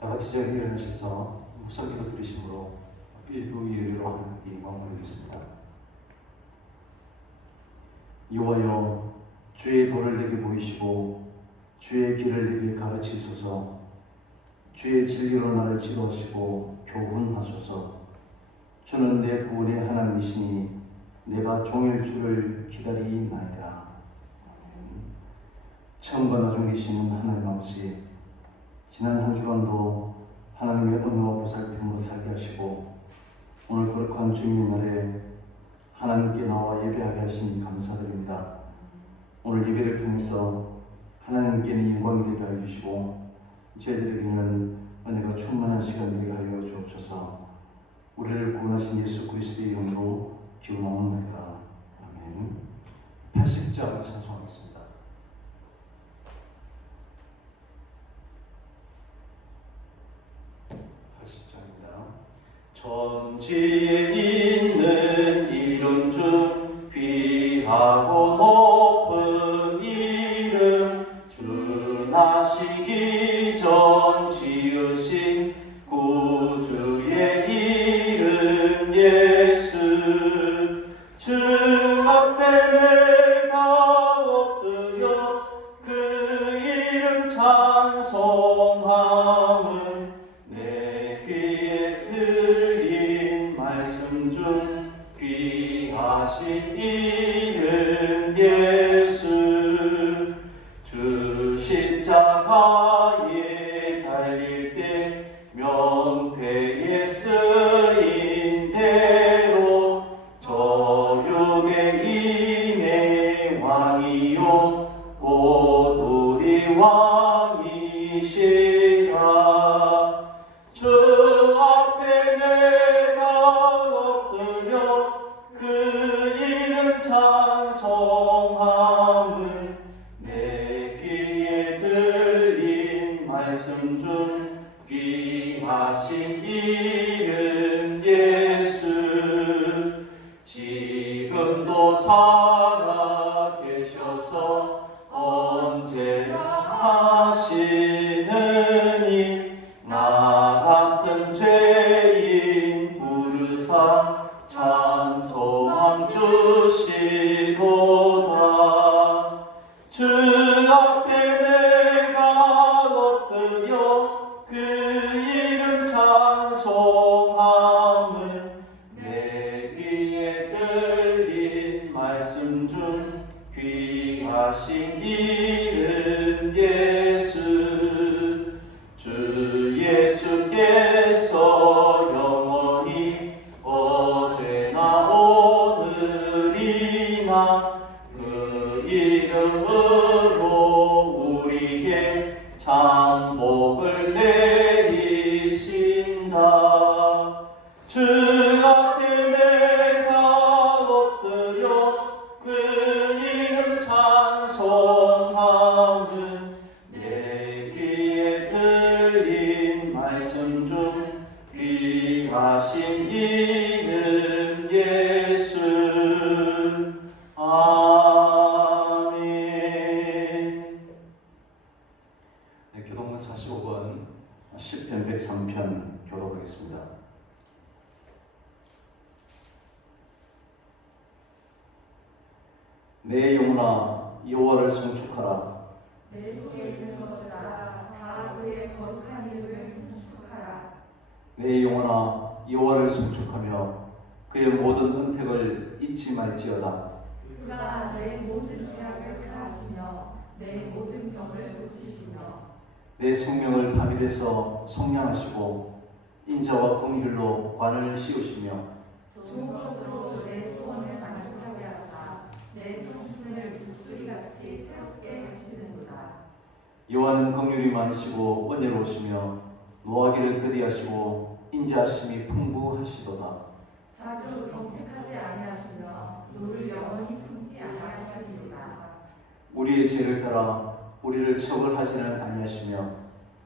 다 같이 자리에 일어나셔서 묵상기도 들으심으로 일부 예배로 하는 이 마무리하겠습니다. 여호와여, 주의 도를 내게 보이시고 주의 길을 내게 가르치소서. 주의 진리로 나를 지도하시고 교훈하소서. 주는 내 구원의 하나님이시니 내가 종일 주를 기다리나이다. 아멘. 처음과 나중에 계시는 하나님 아버지, 지난 한 주간도 하나님의 은혜와 보살핌으로 살게 하시고 오늘 거룩한 주님의 날에 하나님께 나와 예배하게 하시니 감사드립니다. 오늘 예배를 통해서 하나님께는 영광이 되게 하여 주시고 저희들에게는 은혜가 충만한 시간 되게 하여 주옵소서. 우리를 구원하신 예수 그리스도의 이름으로 기도하옵나이다. 아멘. 80장 찬송하겠습니다. 80장입니다. 천지에 있는 이름 중 귀하고 높은 이름, 주 나시기 전 지으신 구주의 이름 예수. 주 앞에 내가 엎드려 그 이름 찬송함은 내 귀에 들린 말씀 중 귀하신 이름 예수. 주 십자가에 달릴 때 명패에 쓰인 대로 저 육의 인의 왕이요 곧 우리 왕이시라. 주 앞에 내가 엎드려 그 이름 찬송함은 내 귀에 들린 말씀 중 귀하신 이름 예수. 지금도 살아 계셔서 언제나 사시느니 나 같은 죄인 부르사 찬송 주시도다. 주 앞에 내가 엎드려 그 이름 찬송함은 내 귀에 들린 말씀 중 귀하신 이름 예수. 주 예수께서 영원히 어제나 오늘이나 그 이름으로 우리의 장복을 내리신다. 주 앞에 내가 엎드려 그 이름 찬송함은 내 귀에 들린 말씀 중 귀하신 이름 예수. 아멘. 네, 교동문 45번 시편 103편 교독하겠습니다. 내 영혼아 여호와를 송축하라. 내 속에 있는 것들아 다 그의 거룩한 이름을 송축하라. 내 영혼아 여호와를 송축하며 그의 모든 은택을 잊지 말지어다. 그가 내 모든 죄악을 사하시며 내 모든 병을 고치시며 내 생명을 파멸해서 성량하시고 인자와 긍휼로 관을 씌우시며 좋은 것으로 내 소원을 만족하게 하사 내 청춘을 독수리같이 새롭게 하시는구나. 여호와는 긍휼이 많으시고 은혜로우시며 노하기를 더디하시고 인자하심이 풍부하시도다. 자주 경책하지 아니하시며 노를 영원히 품지 아니하시리라. 우리의 죄를 따라 우리를 처벌하지는 아니하시며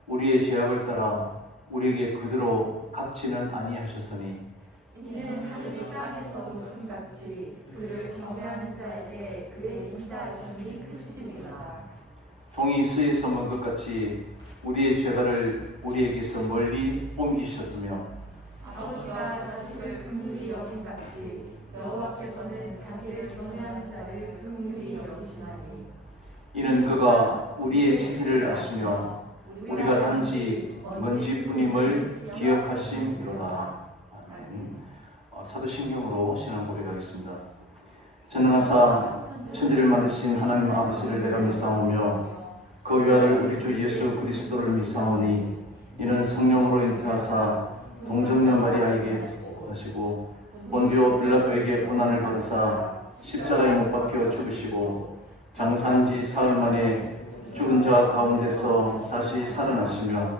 우리의 죄악을 따라 우리에게 그대로 갚지는 아니하셨으니 이는 하늘이 땅에서 높음같이 그를 경외하는 자에게 그의 인자하심이 크시리라. 동이 스에서 먼 것 같이 우리의 죄가를 우리에게서 멀리 옮기셨으며 아버지가 자식을 긍휼히 여김같이 여호와께서는 자기를 경외하는 자를 긍휼히 여기시나니 이는 그가 우리의 지체를 아시며 우리가 단지 먼지뿐임을 기억하심이로다. 아멘. 사도신경으로 신앙 고백하겠습니다. 전능하사 천지를 만드신 하나님 아버지를 내가 믿사오며 그 외아들 우리 주 예수 그리스도를 믿사오니 이는 성령으로 잉태하사 동정녀 마리아에게 하시고 본디오 빌라도에게 고난을 받으사 십자가에 못 박혀 죽으시고 장사한 지 사흘 만에 죽은 자 가운데서 다시 살아나시며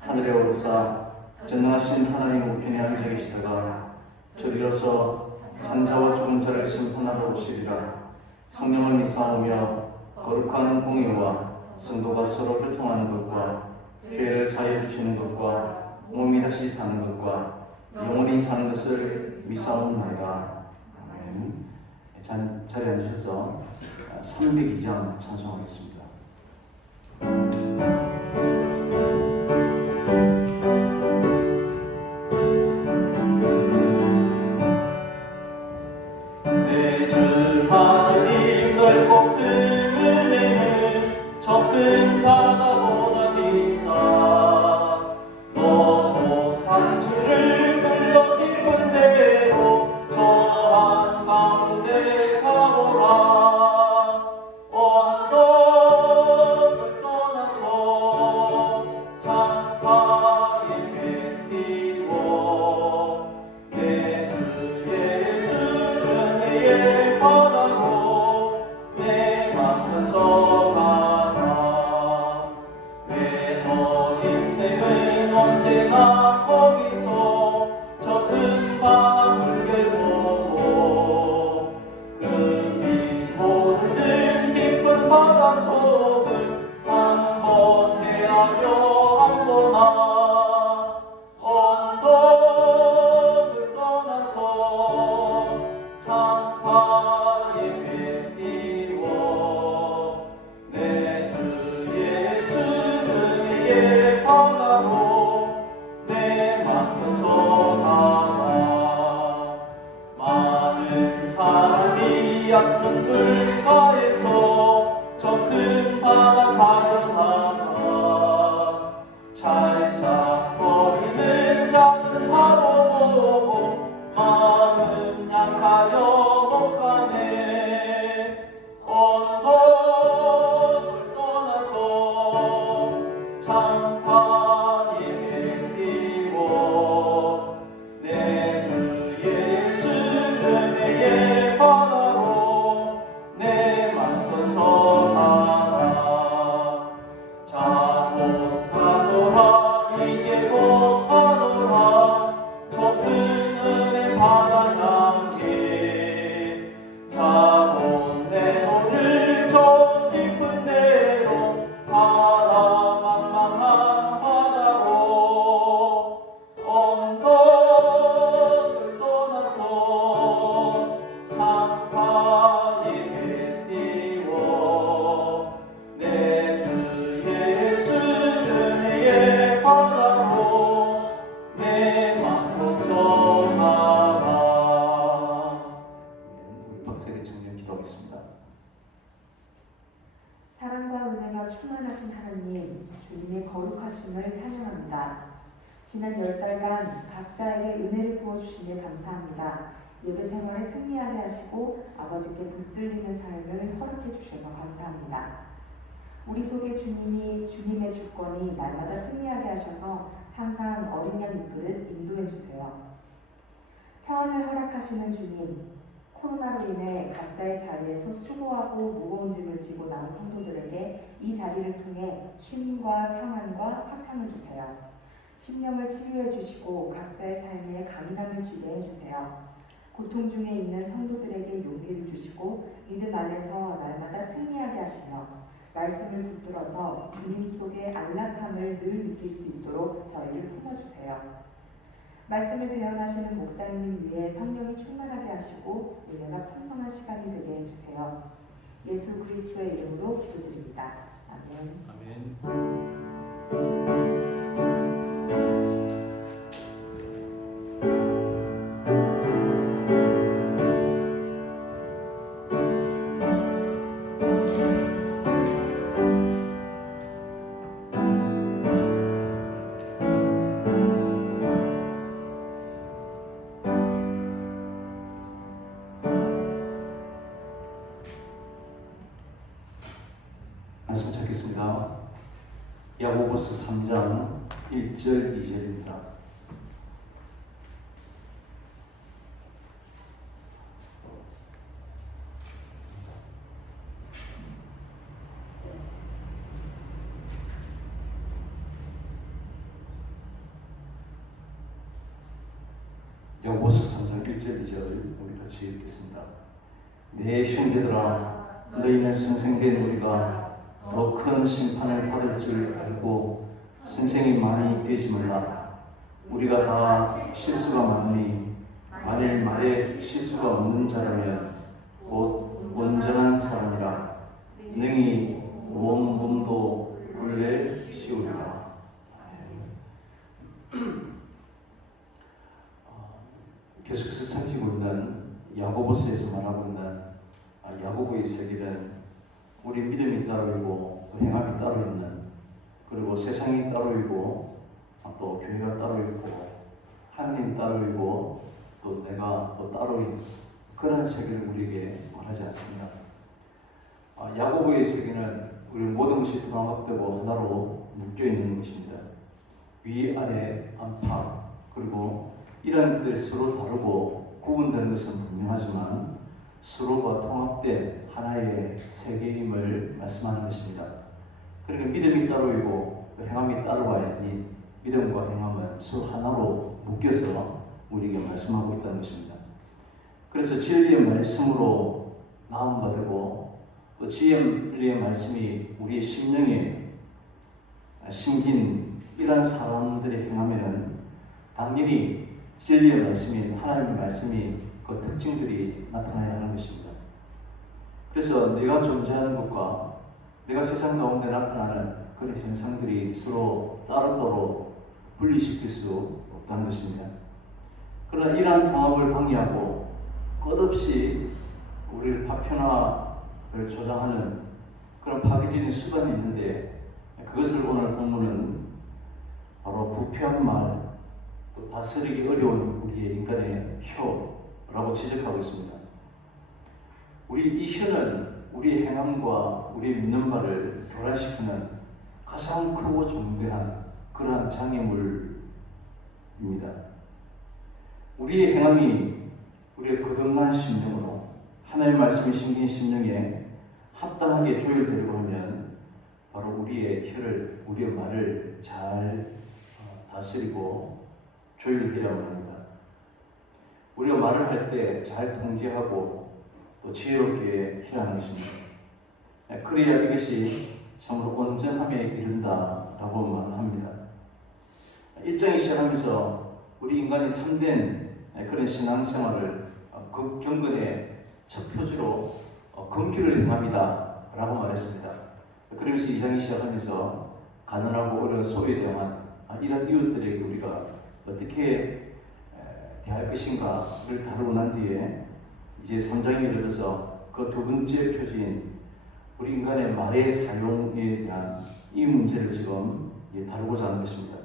하늘에 오르사 전능하신 하나님 우편에 앉아 계시다가 저리로서 산자와 죽은 자를 심판하러 오시리라. 성령을 믿사오며 거룩한 공의와 성도가 서로 교통하는 것과 죄를 사하여 주시는 것과 몸이 다시 사는 것과 영원히 사는 것을 믿사옵나이다. 아멘. 자리에 앉으셔서 302장 찬송하겠습니다. 내 주 하나님 넓고 큰 은혜는 저 큰 바다보다 깊다. 너 못한 주를 불러 깊은 데로 저 한가운데 가보라. 언덕을 떠나서 창파에 뱉기워 내 주 예수 은혜의 바다로 내 맘 던져가라. 왜 너 인생은 언제나 거기서 저 큰 바다 물결 보고 금이 모르는 깊은 바다 속을 한번 헤아려 한번아. 언덕을 떠나서 창파에 뱉기워 내 주 예수 은혜의 바다로 내 맘 던져가라. 많은 사람이 얕은 물가에서 저 큰 바다 가려다가 찰싹거리는 작은 바로 보고 마음 약하여 못 가네. 언덕을 떠나서 창파에 뱉기워 내 주 예수 은혜의 바다로 내 맘 던져가라. 자 곧 가노라 이제 곧 가노라 저 큰 은혜 바다 향해. 자 곧 내 손을 저 깊은 데로 가라. 망망한 바다로 언덕을 떠나서 창파에 뱉기워 내 주 예수 은혜의 바다로 내 맘 던져가라. 우리 박세리 청년 기도하겠습니다. 사랑과 은혜가 충만하신 하나님, 주님의 거룩하심을 찬양합니다. 지난 10달간 각자에게 은혜를 부어주시며 감사합니다. 예배 생활에 승리하게 하시고 아버지께 붙들리는 삶을 허락해 주셔서 감사합니다. 우리 속에 주님의 주권이 날마다 승리하게 하셔서 항상 어린 양 이끌듯 인도해 주세요. 평안을 허락하시는 주님, 코로나로 인해 각자의 자리에서 수고하고 무거운 짐을 지고 나온 성도들에게 이 자리를 통해 쉼과 평안과 화평을 주세요. 심령을 치유해 주시고 각자의 삶에 강인함을 주게 해주세요. 고통 중에 있는 성도들에게 용기를 주시고 믿음 안에서 날마다 승리하게 하시며 말씀을 붙들어서 주님 속의 안락함을 늘 느낄 수 있도록 저희를 품어주세요. 말씀을 대언하시는 목사님 위에 성령이 충만하게 하시고 은혜가 풍성한 시간이 되게 해주세요. 예수 그리스도의 이름으로 기도드립니다. 아멘. 아멘. 말씀 찾겠습니다. 야고보서 3장 1절 2절입니다. 야고보서 3장 1절 2절 우리 같이 읽겠습니다. 내 형제들아, 너희는 선생된 우리가 더 큰 심판을 받을 줄 알고 선생이 많이 되지 말라. 우리가 다 실수가 많으니 만일 말에 실수가 없는 자라면 곧 온전한 사람이라 능히 온 몸도 굴레 씌우리라. 계속해서 살피고 있는 야고보서에서 말하고 있는 야고보의 세계는 우리 믿음이 따로 있고 또 행함이 따로 있는, 그리고 세상이 따로 있고 또 교회가 따로 있고 하나님이 따로 있고 또 내가 또 따로 있는 그런 세계를 우리에게 말하지 않습니다. 야고보의 세계는 우리 모든 것이 통합되고 하나로 묶여 있는 것입니다. 위, 아래, 안팎, 그리고 이런 것들이 서로 다르고 구분되는 것은 분명하지만 서로가 통합된 하나의 세계임을 말씀하는 것입니다. 그러니까 믿음이 따로 있고 또 행함이 따로가 있니 믿음과 행함은 서로 하나로 묶여서 우리에게 말씀하고 있다는 것입니다. 그래서 진리의 말씀으로 나음받고 또 진리의 말씀이 우리의 심령에 심긴 이러한 사람들의 행함에는 당연히 진리의 말씀인 하나님의 말씀이 그 특징들이 나타나야 하는 것입니다. 그래서 내가 존재하는 것과 내가 세상 가운데 나타나는 그런 현상들이 서로 따로따로 분리시킬 수 없다는 것입니다. 그러나 이러한 통합을 방해하고 끝없이 우리를 파편화를 조장하는 그런 파괴적인 수단이 있는데, 그것을 오늘 본문은 바로 부패한 말, 또 다스리기 어려운 우리의 인간의 혀라고 지적하고 있습니다. 우리 이 혀는 우리의 행함과 우리의 믿는 바를 교란시키는 가장 크고 중대한 그러한 장애물입니다. 우리의 행함이 우리의 거듭난 심령으로 하나님의 말씀이 심긴 심령에 합당하게 조율되려고 하면 바로 우리의 혀를, 우리의 말을 잘 다스리고 조율해야만 합니다. 우리가 말을 할 때 잘 통제하고 또 지혜롭게 해야 하는 것입니다. 그래야 이것이 참으로 온전함에 이른다라고 말합니다. 일장이 시작하면서 우리 인간이 참된 그런 신앙생활을 그 경건의 첫 표지로 금기를 행합니다 라고 말했습니다. 그러면서 2장이 시작하면서 가난하고 어려운 소외에 대한 이런 이웃들에게 우리가 어떻게 대할 것인가를 다루고 난 뒤에 이제 3장에 이르러서 그 두 번째 표지인 우리 인간의 말의 사용에 대한 이 문제를 지금 다루고자 하는 것입니다.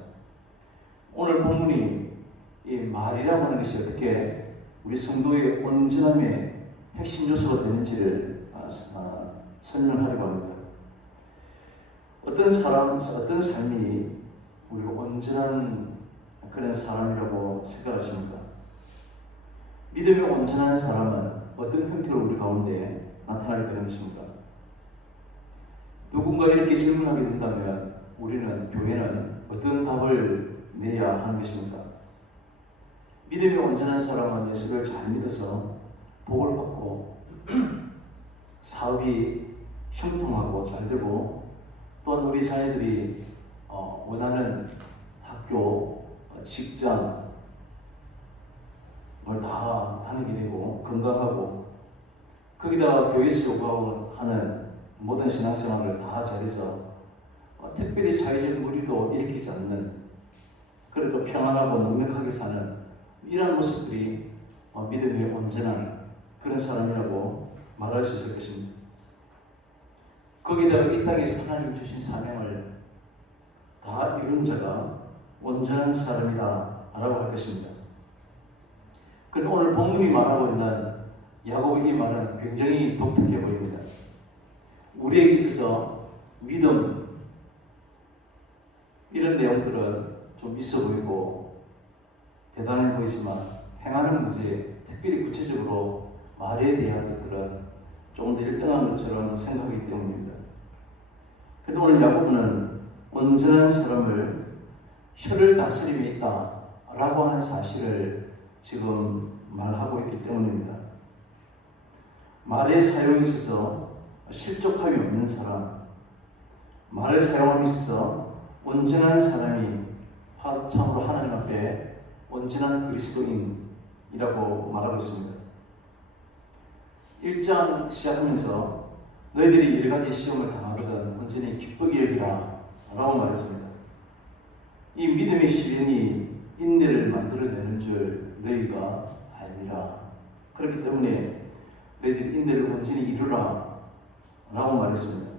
오늘 본문이 이 말이라고 하는 것이 어떻게 우리 성도의 온전함의 핵심 요소가 되는지를 설명하려고 합니다. 어떤 삶이 우리가 온전한 그런 사람이라고 생각하십니까? 믿음의 온전한 사람은 어떤 형태로 우리 가운데 나타나게 되는 것입니까? 누군가 이렇게 질문하게 된다면 우리는, 교회는 어떤 답을 내야 하는 것입니까? 믿음이 온전한 사람은 예수를 잘 믿어서 복을 받고 사업이 형통하고 잘 되고 또한 우리 자녀들이 원하는 학교, 직장을 다 다니게 되고 건강하고 거기다가 교회에서 요구하는 모든 신앙생활을 다 잘해서 특별히 사회적 무리도 일으키지 않는, 그래도 평안하고 넉넉하게 사는 이런 모습들이 믿음의 온전한 그런 사람이라고 말할 수 있을 것입니다. 거기다가 이 땅에서 하나님 주신 사명을 다 이룬 자가 온전한 사람이다 라고 할 것입니다. 그런데 오늘 본문이 말하고 있는 야고보의 이 말은 굉장히 독특해 보입니다. 우리에게 있어서 믿음, 이런 내용들은 좀 있어 보이고 대단해 보이지만 행하는 문제에 특별히 구체적으로 말에 대한 것들은 조금 더 1등한 것처럼 생각하기 때문입니다. 그런데 오늘 야고보는 온전한 사람을 혀를 다스림에 있다 라고 하는 사실을 지금 말하고 있기 때문입니다. 말의 사용에 있어서 실족함이 없는 사람, 말을 사용함에 있어서 온전한 사람이 참으로 하나님 앞에 온전한 그리스도인이라고 말하고 있습니다. 1장 시작하면서 너희들이 여러 가지 시험을 당하거든 온전히 기쁘게 여기라 라고 말했습니다. 이 믿음의 시련이 인내를 만들어내는 줄 너희가 알미라. 그렇기 때문에 너희들이 인내를 온전히 이루라 라고 말했습니다.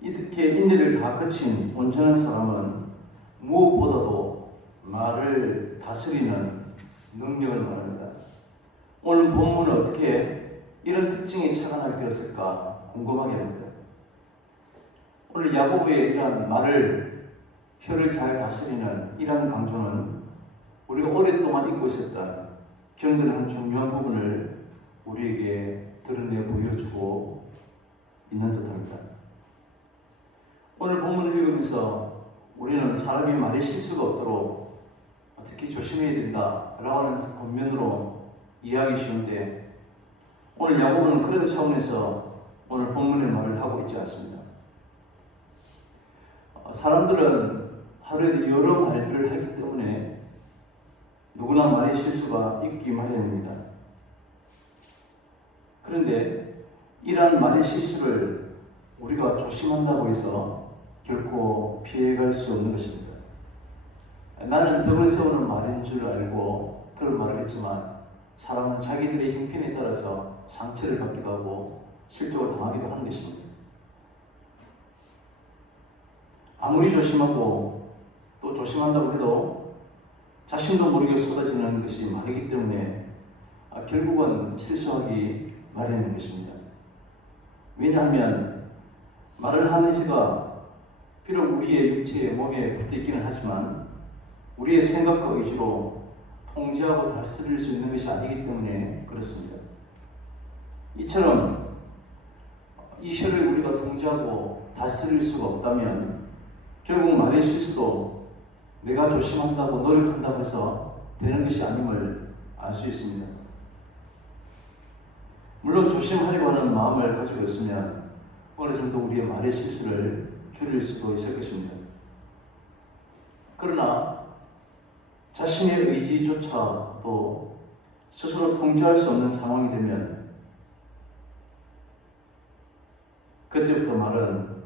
이렇게 인내를 다 거친 온전한 사람은 무엇보다도 말을 다스리는 능력을 말합니다. 오늘 본문은 어떻게 이런 특징이 착안하게 되었을까 궁금하게 합니다. 오늘 야고보의 이러한 말을, 혀를 잘 다스리는 이러한 강조는 우리가 오랫동안 잊고 있었던 경건한 중요한 부분을 우리에게 드러내 보여주고 있는 듯합니다. 오늘 본문을 읽으면서 우리는 사람이 말에 실수가 없도록 특히 조심해야 된다라고 하는 권면으로 이해하기 쉬운데, 오늘 야고보는 그런 차원에서 오늘 본문의 말을 하고 있지 않습니다. 사람들은 하루에 여러 말들을 하기 때문에 누구나 말의 실수가 있기 마련입니다. 그런데 이러한 말의 실수를 우리가 조심한다고 해서 결코 피해갈 수 없는 것입니다. 나는 덕을 세우는 말인 줄 알고 그런 말을 했지만 사람은 자기들의 형편에 따라서 상처를 받기도 하고 실족을 당하기도 하는 것입니다. 아무리 조심하고 또 조심한다고 해도 자신도 모르게 쏟아지는 것이 말이기 때문에 결국은 실수하기 마련인 것입니다. 왜냐하면 말을 하는 이가 비록 우리의 육체의 몸에 붙어있기는 하지만 우리의 생각과 의지로 통제하고 다스릴 수 있는 것이 아니기 때문에 그렇습니다. 이처럼 이 혀를 우리가 통제하고 다스릴 수가 없다면 결국 말의 실수도 내가 조심한다고 노력한다고 해서 되는 것이 아님을 알 수 있습니다. 물론 조심하려고 하는 마음을 가지고 있으면 어느 정도 우리의 말의 실수를 줄일 수도 있을 것입니다. 그러나 자신의 의지조차도 스스로 통제할 수 없는 상황이 되면 그때부터 말은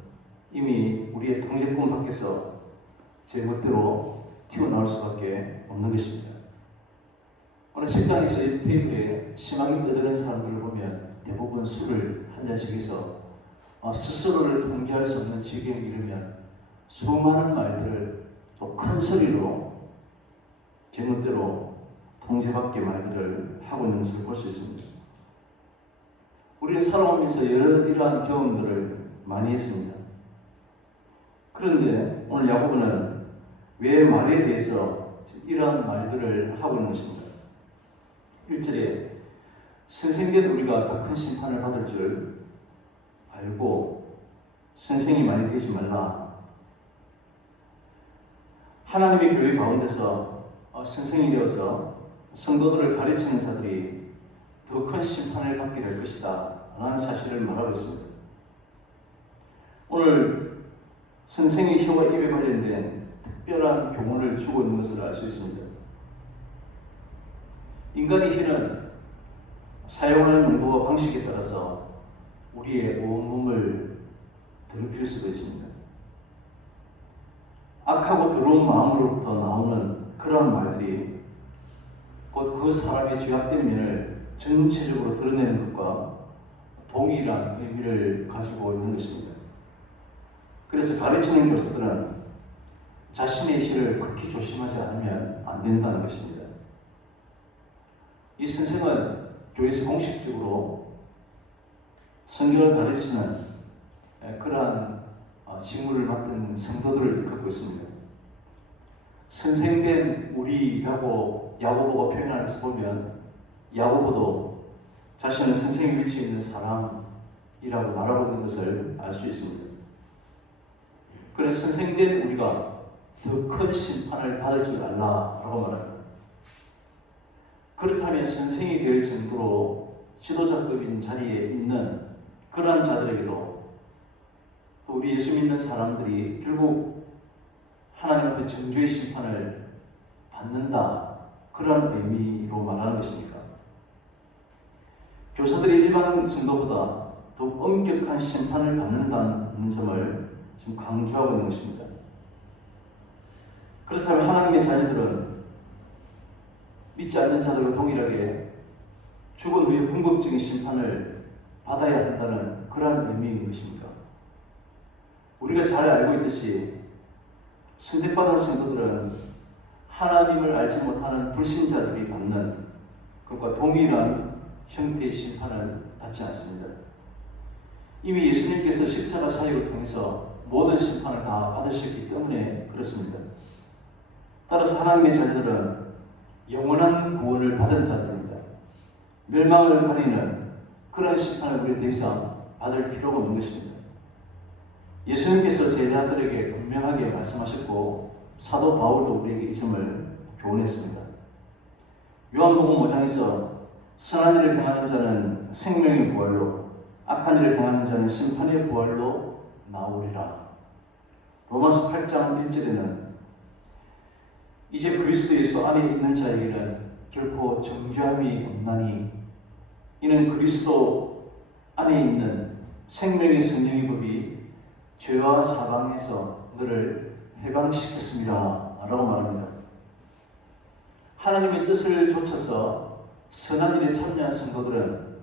이미 우리의 통제권 밖에서 제 멋대로 튀어나올 수밖에 없는 것입니다. 어느 식당에서 이 테이블에 심하게 떠드는 사람들을 보면 대부분 술을 한 잔씩 해서 스스로를 통제할 수 없는 지경에 이르면 수많은 말들을 또 큰 소리로 제멋대로 통제밖의 말들을 하고 있는 것을 볼 수 있습니다. 우리는 살아오면서 이러한 경험들을 많이 했습니다. 그런데 오늘 야고보는 왜 말에 대해서 이러한 말들을 하고 있는 것입니다. 1절에 선생된 우리가 더 큰 심판을 받을 줄 알고 선생이 많이 되지 말라. 하나님의 교회 가운데서 선생이 되어서 성도들을 가르치는 자들이 더 큰 심판을 받게 될 것이다 라는 사실을 말하고 있습니다. 오늘 선생의 혀와 입에 관련된 특별한 교훈을 주고 있는 것을 알 수 있습니다. 인간의 혀는 사용하는 용도와 방식에 따라서 우리의 온몸을 더럽힐 수도 있습니다. 악하고 더러운 마음으로부터 나오는 그러한 말들이 곧 그 사람의 죄악된 면을 전체적으로 드러내는 것과 동일한 의미를 가지고 있는 것입니다. 그래서 가르치는 교사들은 자신의 시를 극히 조심하지 않으면 안 된다는 것입니다. 이 선생은 교회에서 공식적으로 성경을 가르치는 그러한 직무를 맡은 성도들을 일컫고 있습니다. 선생된 우리라고 야고보가 표현하는 것을 보면 야고보도 자신은 선생의 위치에 있는 사람이라고 말하고 있는 것을 알 수 있습니다. 그래서 선생된 우리가 더 큰 심판을 받을 줄 알라라고 말합니다. 그렇다면 선생이 될 정도로 지도자급인 자리에 있는 그러한 자들에게도 또 우리 예수 믿는 사람들이 결국 하나님 앞에 정죄의 심판을 받는다, 그런 의미로 말하는 것입니까? 교사들이 일반 성도보다 더 엄격한 심판을 받는다는 점을 지금 강조하고 있는 것입니다. 그렇다면 하나님의 자녀들은 믿지 않는 자들과 동일하게 죽은 후에 궁극적인 심판을 받아야 한다는 그러한 의미인 것입니까? 우리가 잘 알고 있듯이 선택받은 성도들은 하나님을 알지 못하는 불신자들이 받는 그것과 동일한 형태의 심판은 받지 않습니다. 이미 예수님께서 십자가 사역을 통해서 모든 심판을 다 받으셨기 때문에 그렇습니다. 따라서 하나님의 자녀들은 영원한 구원을 받은 자들입니다. 멸망을 가리는 그런 심판을 우리 더 이상 받을 필요가 없는 것입니다. 예수님께서 제자들에게 분명하게 말씀하셨고 사도 바울도 우리에게 이 점을 교훈했습니다. 요한복음 5장에서 선한 일을 행하는 자는 생명의 부활로, 악한 일을 행하는 자는 심판의 부활로 나오리라. 로마서 8장 1절에는 이제 그리스도 예수 안에 있는 자에게는 결코 정죄함이 없나니 이는 그리스도 안에 있는 생명의 성령의 법이 죄와 사방에서 너를 해방시켰습니다 라고 말합니다. 하나님의 뜻을 좇아서 선한 일에 참여한 성도들은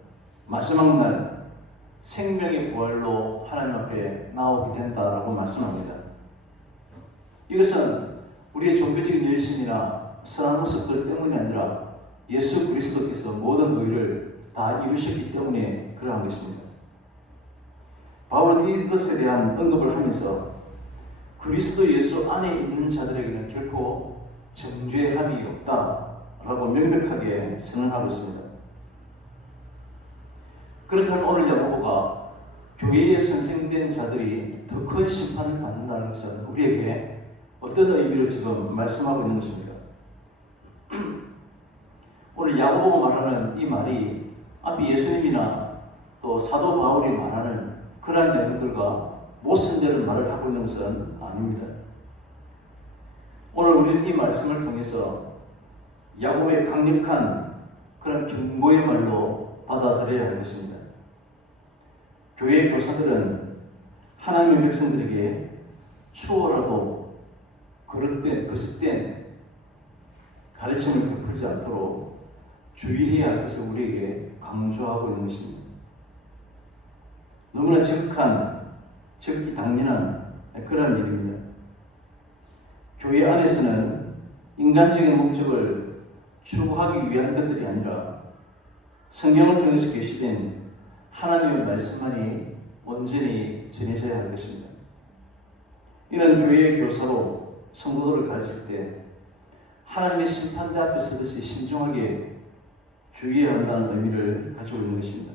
마지막 날 생명의 부활로 하나님 앞에 나오게 된다라고 말씀합니다. 이것은 우리의 종교적인 열심이나 선한 모습들 때문이 아니라 예수 그리스도께서 모든 의를 다 이루셨기 때문에 그러한 것입니다. 바울은 이것에 대한 언급을 하면서 그리스도 예수 안에 있는 자들에게는 결코 정죄함이 없다라고 명백하게 선언하고 있습니다. 그렇다면 오늘 야고보가 교회에 선생된 자들이 더 큰 심판을 받는다는 것은 우리에게 어떤 의미로 지금 말씀하고 있는 것입니까? 오늘 야고보가 말하는 이 말이 앞에 예수님이나 또 사도 바울이 말하는 그러한 내용들과 모순되는 말을 하고 있는 것은 아닙니다. 오늘 우리는 이 말씀을 통해서 야고보의 강력한 그런 경고의 말로 받아들여야 할 것입니다. 교회 교사들은 하나님의 백성들에게 추워라도 거짓된 가르침을 베풀지 않도록 주의해야 할 것을 우리에게 강조하고 있는 것입니다. 너무나 지극히 당연한 그런 일입니다. 교회 안에서는 인간적인 목적을 추구하기 위한 것들이 아니라 성경을 통해서 계시된 하나님의 말씀만이 온전히 전해져야 할 것입니다. 이는 교회의 교사로 성도들을 가르칠 때 하나님의 심판대 앞에 서듯이 신중하게 주의해야 한다는 의미를 가지고 있는 것입니다.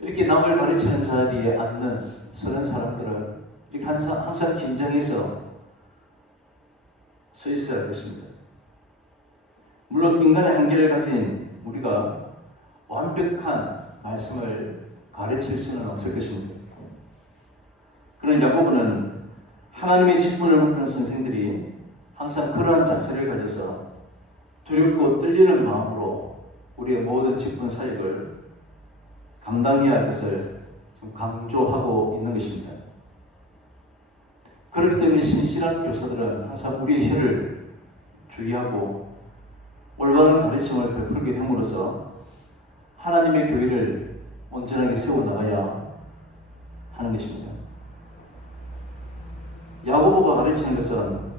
이렇게 남을 가르치는 자리에 앉는 서는 사람들은 이렇게 항상 긴장해서 서 있어야 할 것입니다. 물론 인간의 한계를 가진 우리가 완벽한 말씀을 가르칠 수는 없을 것입니다. 그런 야고보는 하나님의 직분을 맡은 선생들이 항상 그러한 자세를 가져서 두렵고 떨리는 마음으로 우리의 모든 직분 사역을 감당해야 할 것을 좀 강조하고 있는 것입니다. 그렇기 때문에 신실한 교사들은 항상 우리의 혀를 주의하고 올바른 가르침을 베풀게 됨으로써 하나님의 교회를 온전하게 세워나가야 하는 것입니다. 야고보가 가르치는 것은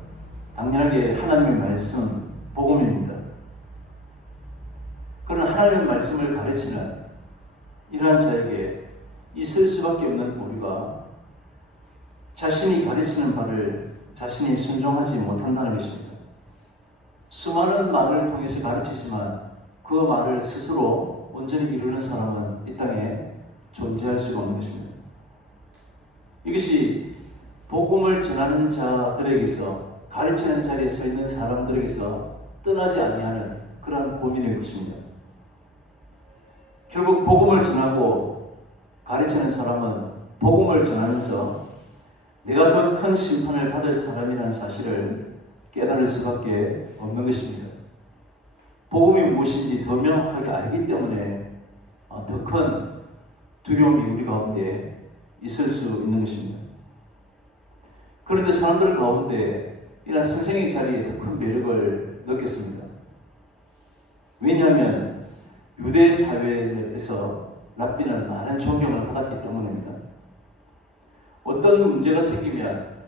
당연하게 하나님의 말씀, 복음입니다. 그런 하나님의 말씀을 가르치는 이러한 자에게 있을 수밖에 없는 우리가 자신이 가르치는 바를 자신이 순종하지 못한다는 것입니다. 수많은 말을 통해서 가르치지만 그 말을 스스로 온전히 이루는 사람은 이 땅에 존재할 수가 없는 것입니다. 이것이 복음을 전하는 자들에게서 가르치는 자리에 서 있는 사람들에게서 떠나지 아니하는 그러한 고민일 것입니다. 결국 복음을 전하고 가르치는 사람은 복음을 전하면서 내가 더 큰 심판을 받을 사람이라는 사실을 깨달을 수밖에 없는 것입니다. 복음이 무엇인지 더 명확하게 알기 때문에 더 큰 두려움이 우리 가운데 있을 수 있는 것입니다. 그런데 사람들 가운데 이런 선생의 자리에 더 큰 매력을 느꼈습니다. 왜냐하면 유대 사회에서 랍비는 많은 존경을 받았기 때문입니다. 어떤 문제가 생기면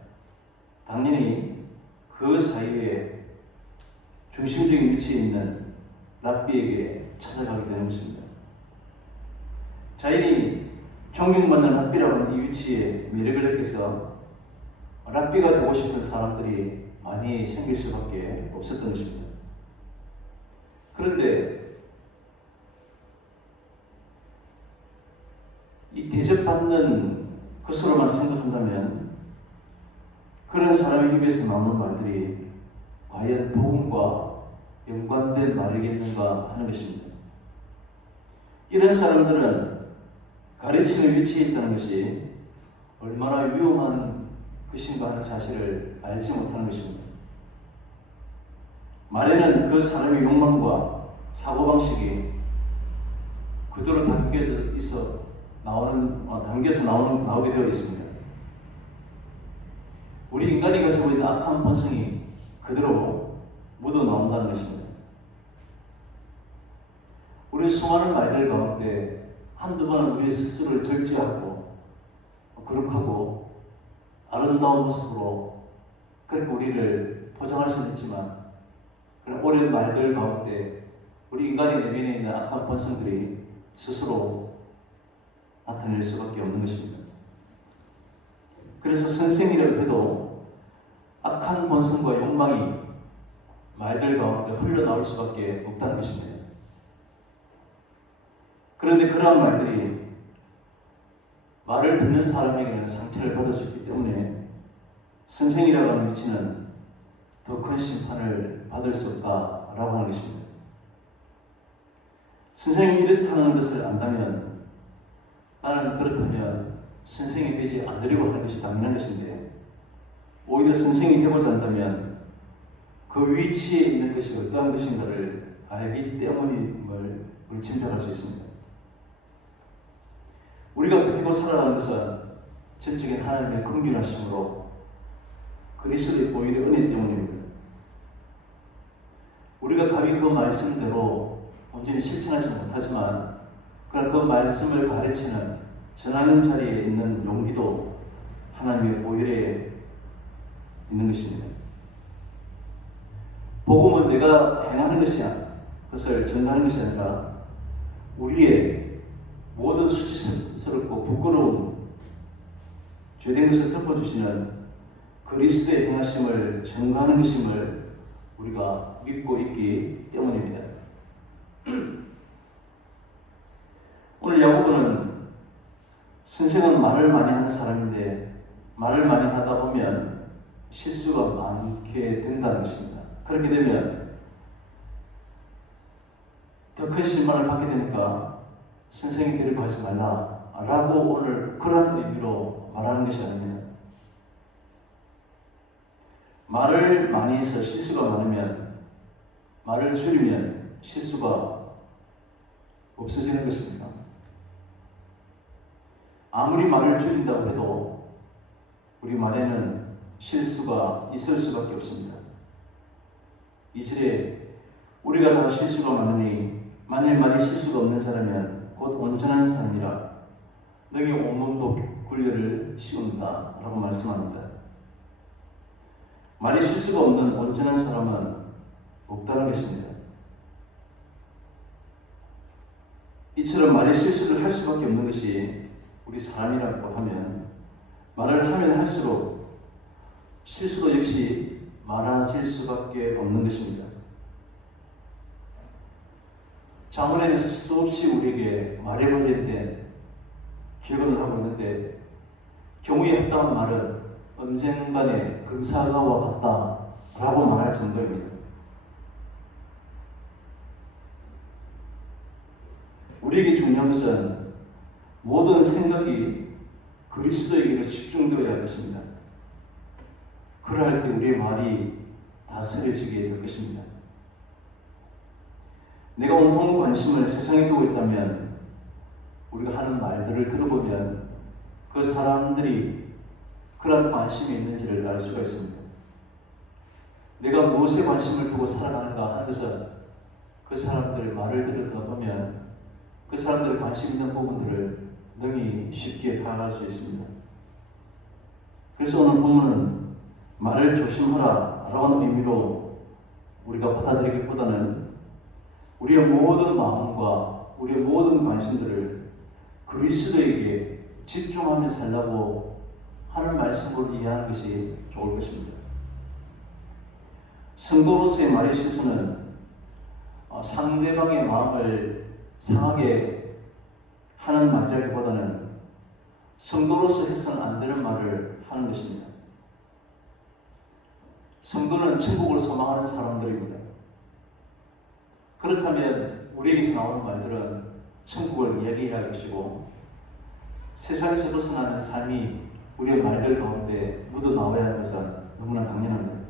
당연히 그 사이에 중심적인 위치에 있는 랍비에게 찾아가게 되는 것입니다. 자신이 존경받는 랍비라고 하는 이 위치에 매력을 느껴서 랍비가 되고 싶은 사람들이 많이 생길 수밖에 없었던 것입니다. 그런데 이 대접받는 것으로만 생각한다면 그런 사람의 입에서 나오는 말들이 과연 복음과 연관된 말이겠는가 하는 것입니다. 이런 사람들은 가르치는 위치에 있다는 것이 얼마나 위험한 것인가 하는 사실을 알지 못하는 것입니다. 말에는 그 사람의 욕망과 사고방식이 그대로 담겨서 나오게 되어 있습니다. 우리 인간이 가지고 있는 악한 본성이 그대로 묻어 나온다는 것입니다. 우리 수많은 말들 가운데 한두 번은 우리 스스로를 절제하고 거룩하고 아름다운 모습으로 그렇게 우리를 포장할 수는 있지만 그런 오랜 말들 가운데 우리 인간의 내면에 있는 악한 본성들이 스스로 나타낼 수밖에 없는 것입니다. 그래서 선생이라고 해도 악한 본성과 욕망이 말들 가운데 흘러나올 수밖에 없다는 것입니다. 그런데 그러한 말들이 말을 듣는 사람에게는 상처를 받을 수 있기 때문에 선생이라고 하는 위치는 더 큰 심판을 받을 수 없다라고 하는 것입니다. 선생님이 이렇다는 것을 안다면 나는 그렇다면 선생이 되지 않으려고 하는 것이 당연한 것인데 오히려 선생이 되고자 한다면 그 위치에 있는 것이 어떠한 것인가를 알기 때문임을 우리 짐작할 수 있습니다. 우리가 버티고 살아가는 것은 전적인 하나님의 긍휼하심으로 그리스도의 보혈의 은혜 때문입니다. 우리가 감히 그 말씀대로 온전히 실천하지 못하지만 그러나 그 말씀을 가르치는 전하는 자리에 있는 용기도 하나님의 보혈에 있는 것입니다. 복음은 내가 행하는 것이야 그것을 전하는 것이 아니라 우리의 모든 수치스럽고 부끄러운 죄된 것을 덮어주시는 그리스도의 행하심을 전가하는 것임을 우리가 믿고 있기 때문입니다. 오늘 야고보는 선생은 말을 많이 하는 사람인데 말을 많이 하다 보면 실수가 많게 된다는 것입니다. 그렇게 되면 더 큰 실망을 받게 되니까 선생이 되려고 하지 말라 라고 오늘 그런 의미로 말하는 것이 아닙니다. 말을 많이 해서 실수가 많으면 말을 줄이면 실수가 없어지는 것입니다. 아무리 말을 줄인다고 해도 우리 말에는 실수가 있을 수밖에 없습니다. 2절에 우리가 다 실수가 많으니 만일 말이 실수가 없는 자라면 곧 온전한 사람이라 너희 온몸도 굴레를 씌운다 라고 말씀합니다. 말이 실수가 없는 온전한 사람은 없다는 것입니다. 이처럼 말에 실수를 할 수밖에 없는 것이 우리 사람이라고 하면 말을 하면 할수록 실수도 역시 많아질 수밖에 없는 것입니다. 자문에는 수없이 우리에게 말에 관련된 교훈을 하고 있는데 경우에 합당한 말은 언젠간의 금사과와 같다라고 말할 정도입니다. 우리에게 중요한 것은 모든 생각이 그리스도에게로 집중되어야 할 것입니다. 그러할 때 우리의 말이 다스려지게 될 것입니다. 내가 온통 관심을 세상에 두고 있다면 우리가 하는 말들을 들어보면 그 사람들이 그런 관심이 있는지를 알 수가 있습니다. 내가 무엇에 관심을 두고 살아가는가 하는 것은 그 사람들의 말을 들어보면 그 사람들의 관심 있는 부분들을 능히 쉽게 파악할 수 있습니다. 그래서 오늘 본문은 말을 조심하라 라는 의미로 우리가 받아들이기보다는 우리의 모든 마음과 우리의 모든 관심들을 그리스도에게 집중하며 살라고 하는 말씀으로 이해하는 것이 좋을 것입니다. 성도로서의 말의 실수는 상대방의 마음을 상하게 하는 말이라기보다는 성도로서 해서는 안 되는 말을 하는 것입니다. 성도는 천국을 소망하는 사람들입니다. 그렇다면 우리에게서 나오는 말들은 천국을 이야기해야 할 것이고 세상에서 벗어나는 삶이 우리의 말들 가운데 묻어나와야 할 것은 너무나 당연합니다.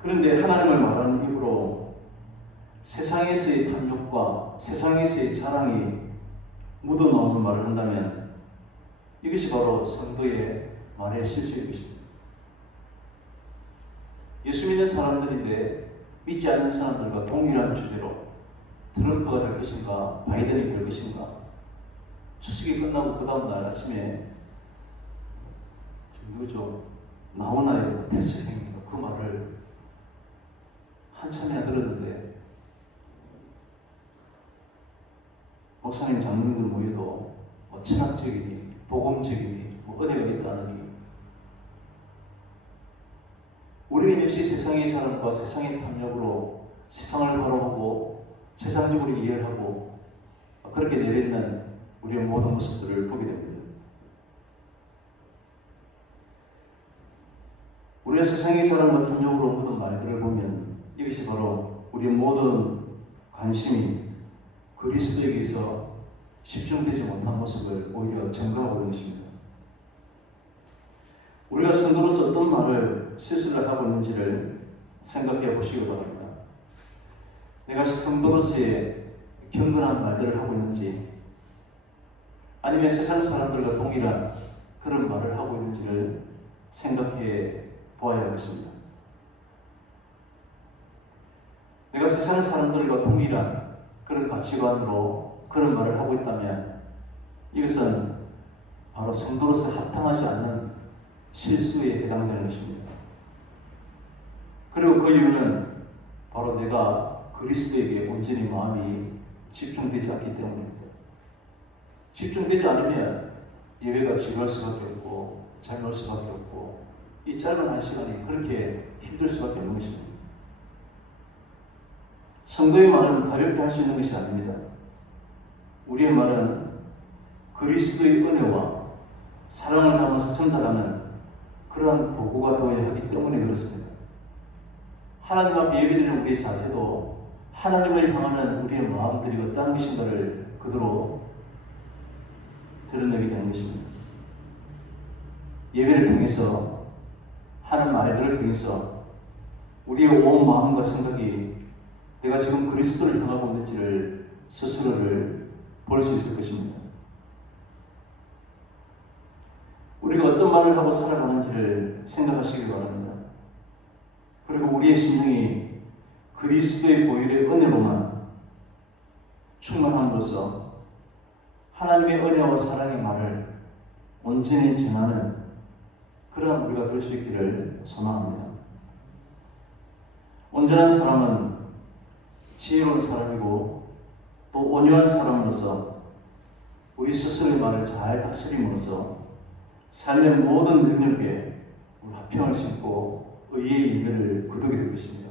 그런데 하나님을 말하는 입으로 세상에서의 탐욕과 세상에서의 자랑이 묻어나오는 말을 한다면 이것이 바로 성도의 말의 실수일 것입니다. 예수 믿는 사람들인데 믿지 않는 사람들과 동일한 주제로 트럼프가 될 것인가 바이든이 될 것인가 추석이 끝나고 그 다음날 아침에 누구죠? 나오나요? 테슬링입니다. 그 말을 한참이나 들었는데 목사님 장로님들 모여도 철학적이니 복음적이니 은혜가 있다느니 우리는 역시 세상의 자랑과 세상의 탐욕으로 세상을 바라보고 세상적으로 이해를 하고 그렇게 내뱉는 우리의 모든 모습들을 보게 됩니다. 우리가 세상의 자랑과 탐욕으로 묻은 말들을 보면 이것이 바로 우리의 모든 관심이 그리스도에게서 집중되지 못한 모습을 오히려 증거하고 있는 것입니다. 우리가 성도로서 어떤 말을 실수를 하고 있는지를 생각해 보시기 바랍니다. 내가 성도로서의 경건한 말들을 하고 있는지 아니면 세상 사람들과 동일한 그런 말을 하고 있는지를 생각해 보아야 하겠습니다. 내가 세상 사람들과 동일한 그런 가치관으로 그런 말을 하고 있다면 이것은 바로 성도로서 합당하지 않는 실수에 해당되는 것입니다. 그리고 그 이유는 바로 내가 그리스도에게 온전히 마음이 집중되지 않기 때문입니다. 집중되지 않으면 예배가 지루할 수밖에 없고 잠이 올 수밖에 없고 이 짧은 한 시간이 그렇게 힘들 수밖에 없는 것입니다. 성도의 말은 가볍게 할 수 있는 것이 아닙니다. 우리의 말은 그리스도의 은혜와 사랑을 담아서 전달하는 그러한 도구가 되어야 하기 때문에 그렇습니다. 하나님 앞에 예배드리는 우리의 자세도 하나님을 향하는 우리의 마음들이 어떠한 것인가를 그대로 드러내게 되는 것입니다. 예배를 통해서 하는 말들을 통해서 우리의 온 마음과 생각이 내가 지금 그리스도를 향하고 있는지를 스스로를 볼 수 있을 것입니다. 어떤 말을 하고 살아가는지를 생각하시기 바랍니다. 그리고 우리의 심령이 그리스도의 보혈의 은혜로만 충만함으로써 하나님의 은혜와 사랑의 말을 온전히 전하는 그러한 우리가 될 수 있기를 소망합니다. 온전한 사람은 지혜로운 사람이고 또 온유한 사람으로서 우리 스스로의 말을 잘 다스림으로써 삶의 모든 능력에 화평을 심고 의의 열매를 거두게 될 것입니다.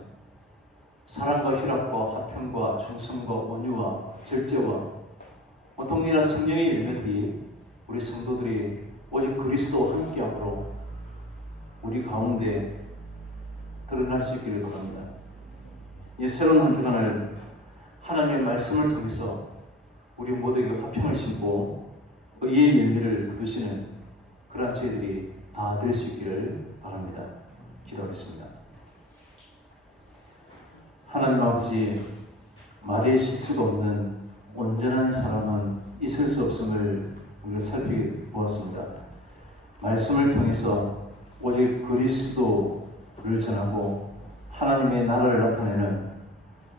사랑과 희락과 화평과 충성과 온유와 절제와 동일한 성령의 열매들이 우리 성도들이 오직 그리스도와 함께함으로 우리 가운데 드러날 수 있기를 바랍니다. 이 새로운 한 주간을 하나님의 말씀을 통해서 우리 모두에게 화평을 심고 의의 열매를 거두시는 그러한 저희들이 다 될 수 있기를 바랍니다. 기도하겠습니다. 하나님 아버지, 말에 실수가 없는 온전한 사람은 있을 수 없음을 우리가 살펴보았습니다. 말씀을 통해서 오직 그리스도를 전하고 하나님의 나라를 나타내는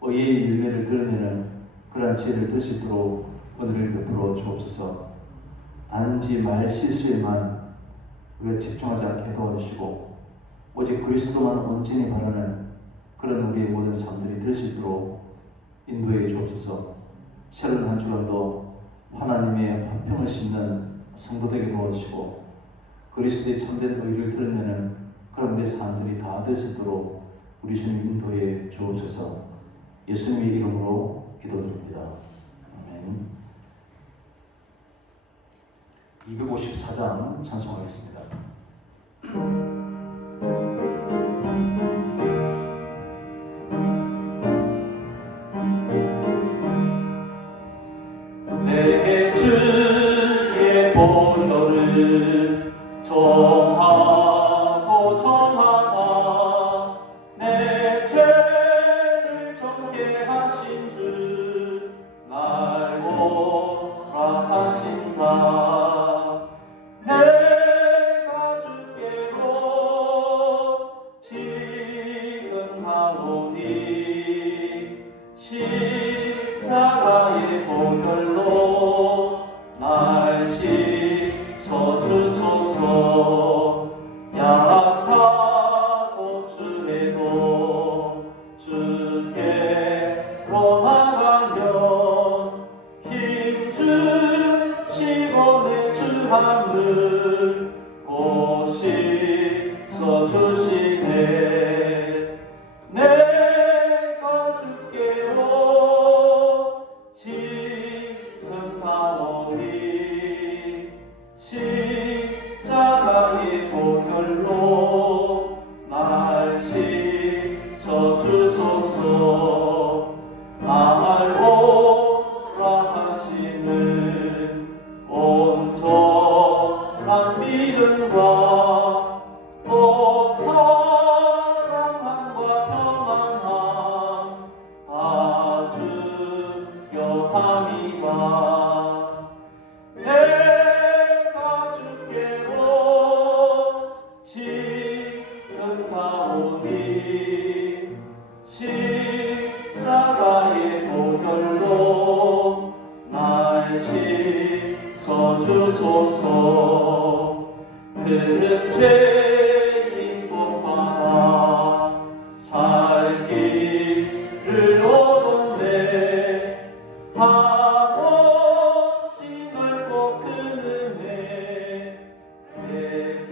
의의 열매를 드러내는 그러한 지혜를 될 수 있도록 은혜를 베풀어 주옵소서. 단지 말 실수에만 우리가 집중하지 않게 도와주시고 오직 그리스도만 온전히 바라는 그런 우리의 모든 삶들이 될 수 있도록 인도해 주옵소서. 새로운 한 주간도 하나님의 화평을 심는 성도되게 도와주시고 그리스도의 참된 의를 드러내는 그런 우리의 삶들이 다 될 수 있도록 우리 주님 인도해 주옵소서. 예수님의 이름으로 기도드립니다. 아멘. 254장 찬송하겠습니다. 내 주의 보혈을 정하고 정하다 내 죄를 정케 하신 주 날 오라 하신다. 내가 주께로 지금 가오니 십자가의 보혈로 날 씻어주소서. 약하고 주에도 주께로 나가면 힘주시고 내 주함을 고시서 주시네. 내가 주께로 지금 가오니 십자가의 보혈로 날 씻어주소서. 날 오라 하시는 온전한 믿음과 또 사랑함과 평안함 다 주여 함이라. 내가 주께로 지금 가오니 십자가의 보혈로 날 씻어주소서. 큰 죄인 복받아 살 길을 오던데 한없이 넓고 큰 은혜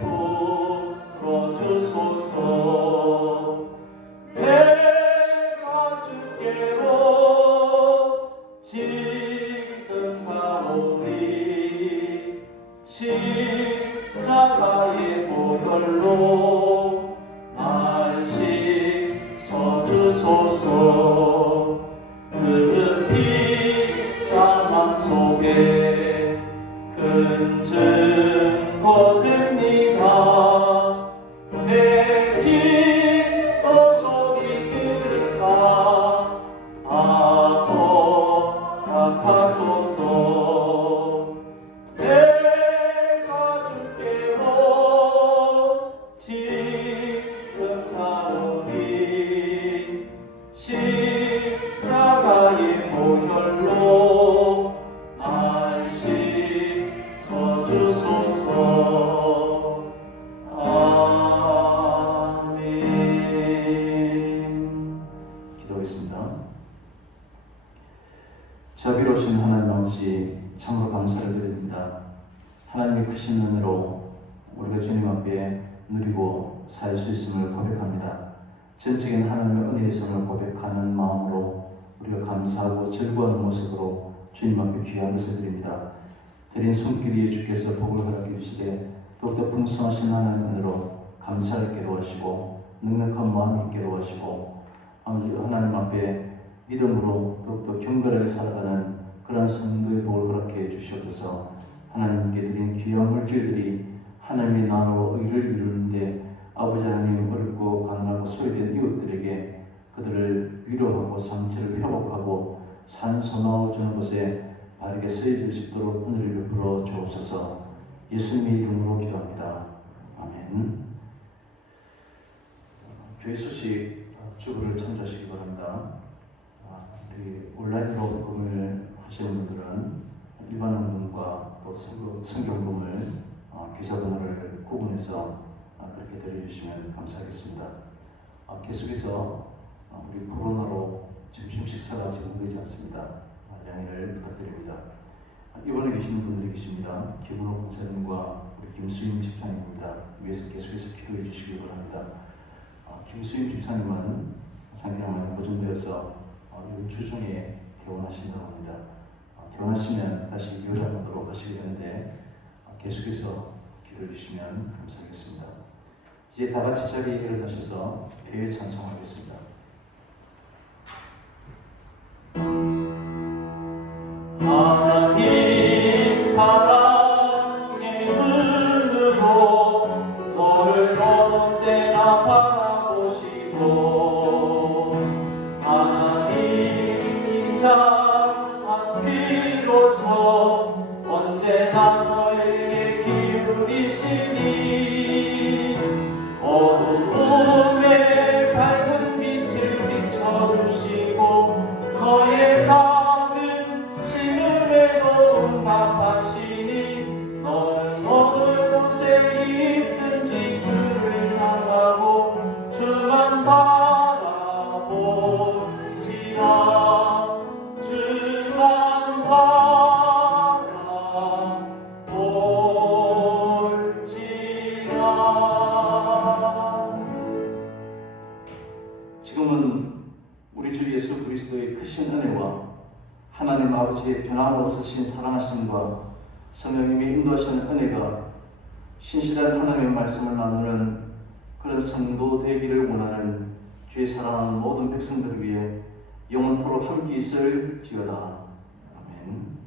베풀어 주소서. 내가 주께로 지금 가오니 십자가의 보혈로 감사를 드립니다. 하나님의 크신 은혜로 우리가 주님 앞에 누리고 살 수 있음을 고백합니다. 전적인 하나님의 은혜의 성을 고백하는 마음으로 우리가 감사하고 즐거워하는 모습으로 주님 앞에 귀한 것을 드립니다. 드린 손길이 주께서 복을 허락해 주시되 더욱더 풍성하신 하나님 은혜로 감사를 있게 도와주시고 넉넉한 마음이 있게 도와주시고 아버지 하나님 앞에 믿음으로 더욱더 경건하게 살아가는 그런 성도의 복을 허락해 주시옵소서. 하나님께 드린 귀한 물질들이 하나님의 나라와 의를 이루는데 아버지 하나님 어렵고 가난하고 소외된 이웃들에게 그들을 위로하고 상처를 회복하고 산소나워 주는 것에 바르게 쓰여질 수 있도록 은혜를 베풀어 주옵소서. 예수님의 이름으로 기도합니다. 아멘. 교회 소식 주부를 참조하시기 바랍니다. 우리 온라인으로 금을 하시는 분들은 일반 헌금과 또 성경금을 계좌번호를 구분해서 그렇게 드려주시면 감사하겠습니다. 계속해서 우리 코로나로 점심 식사가 지금 되지 않습니다. 양해를 부탁드립니다. 입원해 계시는 분들이 계십니다. 김은호 권사님과 우리 김수임 집사님입니다. 위에서 계속해서 기도해 주시기 바랍니다. 김수임 집사님은 상태가 많이 보존되어서 이번 주 중에 퇴원하신다고 합니다. 퇴원하시면 다시 요양원으로 가시게 되는데 계속해서 기도해 주시면 감사하겠습니다. 이제 다 같이 자리에 일어나셔서 교회 찬송하겠습니다. 하나님 사랑의 눈으로 너를 어느 때나 바라보시고 하나님 인자한 피로서 언제나 너에게 기울이시니 어두움에 밝은 빛을 비춰주시고 너의 작은 신음에도 응답하시니 너는 어느 곳에 있든지 주를 사랑하고 주만 바라보지라. 주만 바라볼지라. 지금은 우리 주 예수 그리스도의 크신 은혜와 하나님 아버지의 변함없으신 사랑하심과 성령님의 인도하시는 은혜가 신실한 하나님의 말씀을 나누는 그런 성도 되기를 원하는 주의 사랑하는 모든 백성들 위해 영원토록 함께 있을지어다. 아멘.